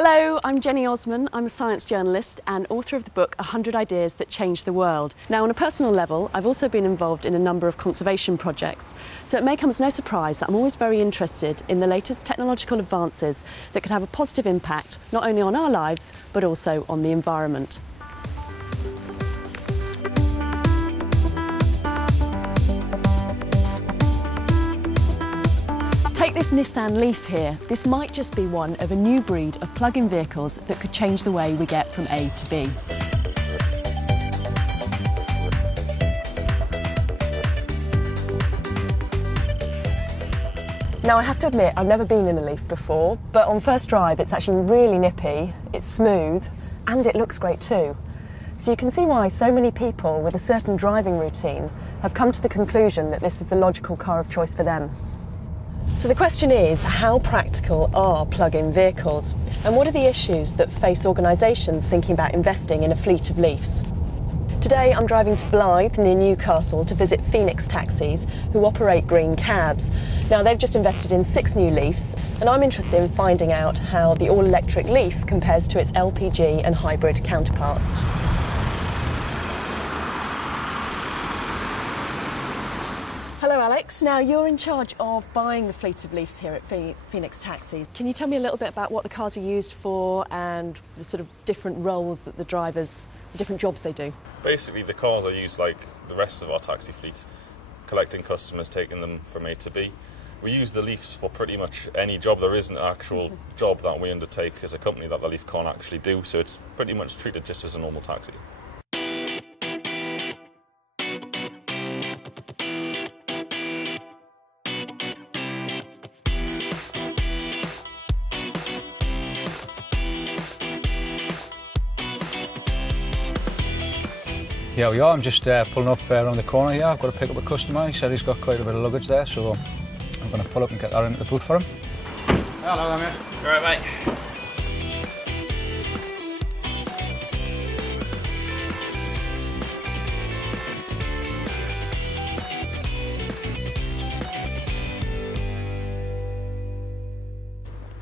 Hello, I'm Jheni Osman. I'm a science journalist and author of the book 100 Ideas That Changed the World. Now, on a personal level, I've also been involved in a number of conservation projects, so it may come as no surprise that I'm always very interested in the latest technological advances that could have a positive impact not only on our lives, but also on the environment. Take this Nissan LEAF here. This might just be one of a new breed of plug-in vehicles that could change the way we get from A to B. Now, I have to admit, I've never been in a LEAF before, but on first drive it's actually really nippy, it's smooth, and it looks great too. So you can see why so many people with a certain driving routine have come to the conclusion that this is the logical car of choice for them. So the question is, how practical are plug-in vehicles? And what are the issues that face organisations thinking about investing in a fleet of LEAFs? Today I'm driving to Blyth near Newcastle to visit Phoenix Taxis, who operate green cabs. Now, they've just invested in 6 new LEAFs, and I'm interested in finding out how the all-electric LEAF compares to its LPG and hybrid counterparts. Hello Alex, now you're in charge of buying the fleet of LEAFs here at Phoenix Taxis. Can you tell me a little bit about what the cars are used for and the sort of different roles that the drivers, the different jobs they do? Basically the cars are used like the rest of our taxi fleet, collecting customers, taking them from A to B. We use the LEAFs for pretty much any job. There isn't an actual job that we undertake as a company that the LEAF can't actually do, so it's pretty much treated just as a normal taxi. Here we are, I'm just pulling up around the corner here. I've got to pick up a customer. He said he's got quite a bit of luggage there, so I'm going to pull up and get that into the boot for him. Hello there, mate. You all right, mate?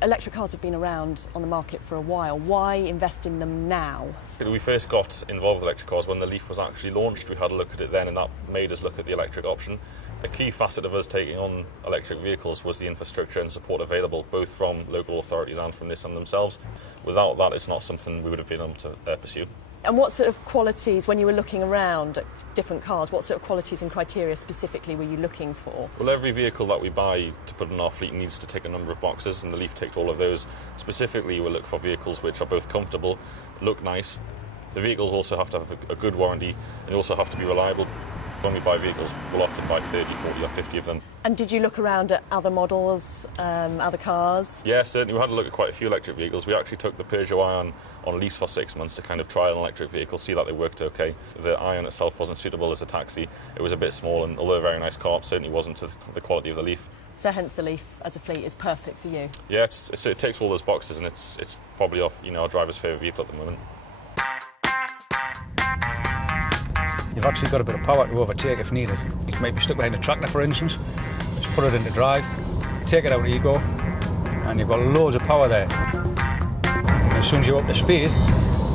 Electric cars have been around on the market for a while. Why invest in them now? We first got involved with electric cars when the LEAF was actually launched. We had a look at it then, and that made us look at the electric option. The key facet of us taking on electric vehicles was the infrastructure and support available, both from local authorities and from Nissan themselves. Without that, it's not something we would have been able to pursue. And what sort of qualities, when you were looking around at different cars, what sort of qualities and criteria specifically were you looking for? Well, every vehicle that we buy to put in our fleet needs to tick a number of boxes, and the LEAF ticked all of those. Specifically, we'll look for vehicles which are both comfortable, look nice. The vehicles also have to have a good warranty, and they also have to be reliable. When we buy vehicles, we'll often buy 30, 40 or 50 of them. And did you look around at other models, other cars? Yeah, certainly. We had a look at quite a few electric vehicles. We actually took the Peugeot Ion on lease for 6 months to kind of trial an electric vehicle, see that they worked okay. The Ion itself wasn't suitable as a taxi. It was a bit small, and although a very nice car, it certainly wasn't to the quality of the LEAF. So hence the LEAF as a fleet is perfect for you? Yeah, it ticks all those boxes, and it's probably our driver's favourite vehicle at the moment. You've actually got a bit of power to overtake if needed. You might be stuck behind a tractor, for instance. Just put it into drive, take it out of ego, and you've got loads of power there. And as soon as you're up to speed,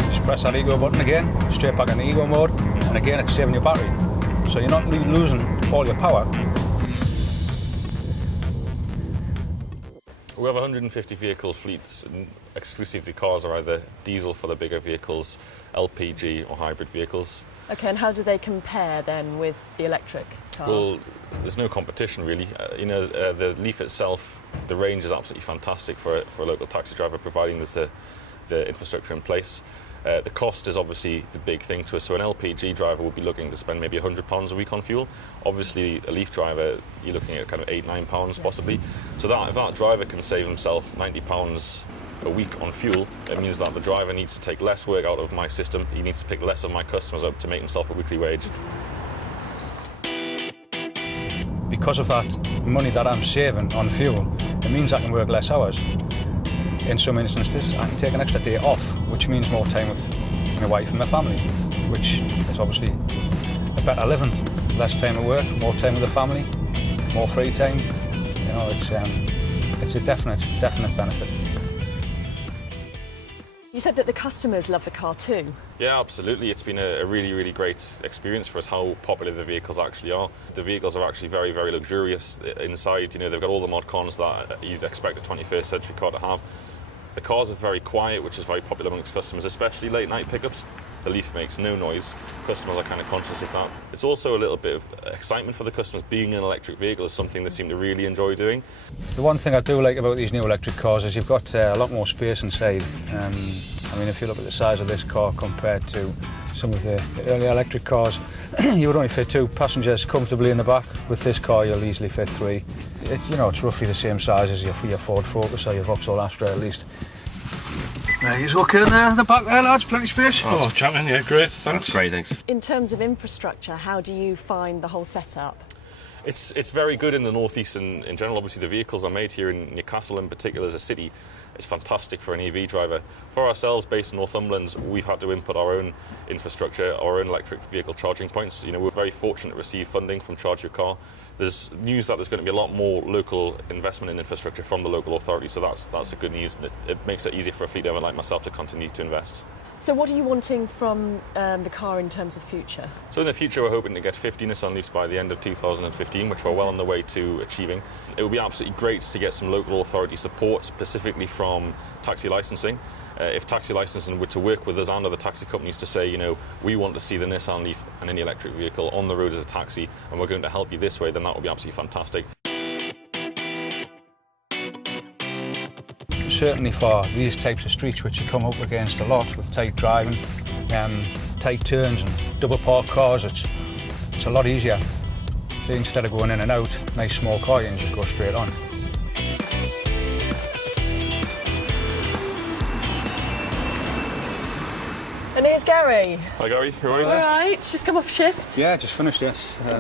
just press that ego button again, straight back into ego mode, and again it's saving your battery. So you're not losing all your power. We have 150 vehicle fleets, and exclusively cars are either diesel for the bigger vehicles, LPG or hybrid vehicles. Okay, and how do they compare then with the electric car? Well, there's no competition really. The LEAF itself, the range is absolutely fantastic for a local taxi driver, providing there's the infrastructure in place. The cost is obviously the big thing to us. So an LPG driver would be looking to spend maybe £100 a week on fuel. Obviously, a LEAF driver, you're looking at kind of £8, £9 possibly. So that if that driver can save himself £90 a week on fuel, it means that the driver needs to take less work out of my system. He needs to pick less of my customers up to make himself a weekly wage. Because of that money that I'm saving on fuel, it means I can work less hours. In some instances, I can take an extra day off, which means more time with my wife and my family, which is obviously a better living. Less time at work, more time with the family, more free time. You know, it's a definite benefit. You said that the customers love the car too. Yeah, absolutely. It's been a really, really great experience for us how popular the vehicles actually are. The vehicles are actually very, very luxurious inside. You know, they've got all the mod cons that you'd expect a 21st century car to have. The cars are very quiet, which is very popular amongst customers, especially late night pickups. The Leaf makes no noise. Customers are kind of conscious of that. It's also a little bit of excitement for the customers. Being an electric vehicle is something they seem to really enjoy doing. The one thing I do like about these new electric cars is you've got a lot more space inside. I mean, if you look at the size of this car compared to some of the earlier electric cars, you would only fit 2 passengers comfortably in the back. With this car, you'll easily fit 3. It's, you know, it's roughly the same size as your Ford Focus or your Vauxhall Astra at least. He's okay in the back there, lads, plenty of space. Oh, champion, yeah, great, thanks. That's great, thanks. In terms of infrastructure, how do you find the whole setup? It's very good in the northeast and in general. Obviously, the vehicles are made here in Newcastle in particular as a city. It's fantastic for an EV driver. For ourselves, based in Northumberland, we've had to input our own infrastructure, our own electric vehicle charging points. You know, we're very fortunate to receive funding from Charge Your Car. There's news that there's going to be a lot more local investment in infrastructure from the local authority, so that's a good news, and it makes it easier for a fleet owner like myself to continue to invest. So what are you wanting from the car in terms of future? So in the future, we're hoping to get 50 Nissan LEAFs by the end of 2015, which we're well on the way to achieving. It would be absolutely great to get some local authority support, specifically from taxi licensing. If taxi licensing were to work with us and other taxi companies to say, you know, we want to see the Nissan LEAF and any electric vehicle on the road as a taxi, and we're going to help you this way, then that would be absolutely fantastic. Certainly for these types of streets which you come up against a lot with tight driving, tight turns and double park cars, it's a lot easier. So instead of going in and out, nice small car, you can just go straight on. And here's Gary. Hi Gary, how are you? All right, just come off shift. Yeah, just finished, yes.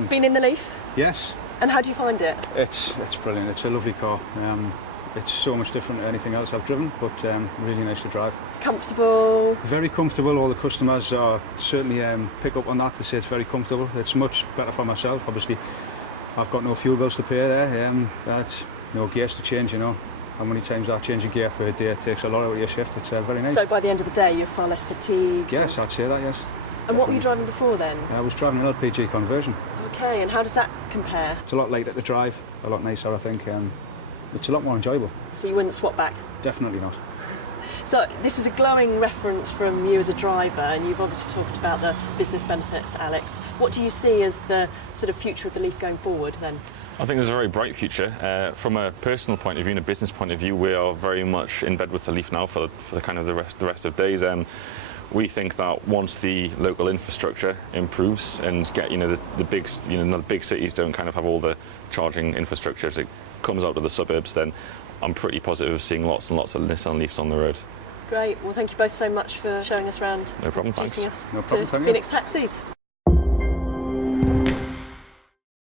Been in the Leaf? Yes, And how do you find it? it's brilliant. It's a lovely car. It's so much different to anything else I've driven, but really nice to drive. Comfortable? Very comfortable. All the customers are certainly pick up on that. They say it's very comfortable. It's much better for myself. Obviously, I've got no fuel bills to pay there. That's no gears to change. You know, how many times I change a gear per day? It takes a lot out of your shift. It's very nice. So by the end of the day, you're far less fatigued? Yes, I'd say that. Yes. And what were you driving before then? I was driving an LPG conversion. Okay, and how does that compare? It's a lot lighter to drive. A lot nicer, I think. It's a lot more enjoyable. So you wouldn't swap back? Definitely not. So this is a glowing reference from you as a driver, and you've obviously talked about the business benefits, Alex. What do you see as the sort of future of the Leaf going forward then? I think there's a very bright future. From a personal point of view and a business point of view, we are very much in bed with the Leaf now for the kind of the rest of days. We think that once the local infrastructure improves and get the big the big cities don't kind of have all the charging infrastructure as it comes out to the suburbs, then I'm pretty positive of seeing lots and lots of Nissan Leafs on the road. Great. Well, thank you both so much for showing us around. No problem. Introducing Thanks. us No problem, to thank you. Phoenix Taxis.